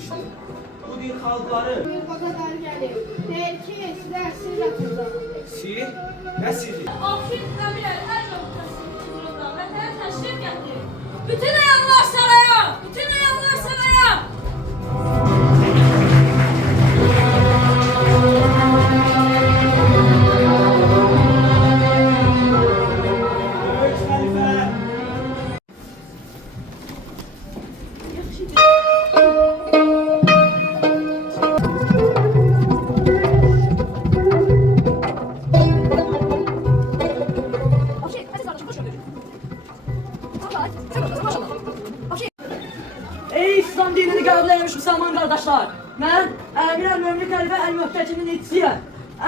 görmüşdüm. Bu din xalqları O kadar gelir. Deyir ki, sizə sir yatıracaq. sir, nə sirri? Afşin Əmirəl hər nöqtəsinin huzurunda vətənə təşrif gətirir. Bütün əyanlar saraya! Bütün əyanlar saraya! Böyük xəlifə! Ey İslam dinini qəbul etmiş müsəlman qardaşlar! Mən Əmirəl Mömin Xəlifə Əl-Möhtəkimin neçisiyəm.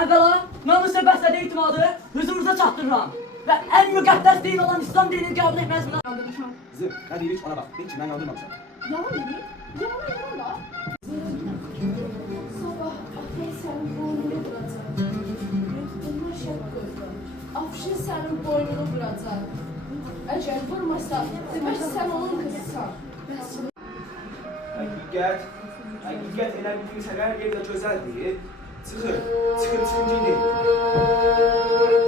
Əvvəla, namusla bəslədə itimadı huzurunuza çatdırıram. Və ən müqəddəs din olan İslam dinini qəbul etməsinə Yandırmışam. Qızım, nə deyirik ona bax. Deyir ki, mən yandırmamışam. Yalan deyir. Yalan da. Sabah Afşin sənin boynunu vuracaq. Yutduğuna şək qoydu. Afşin sənin boynunu vuracaq. Əgər vurmasa, demək sən onun qızısan. Bəs Həqiqət elə bildiyiniz hər yerdə gözəldir. Çıxır, çıxın, çıxın gedin.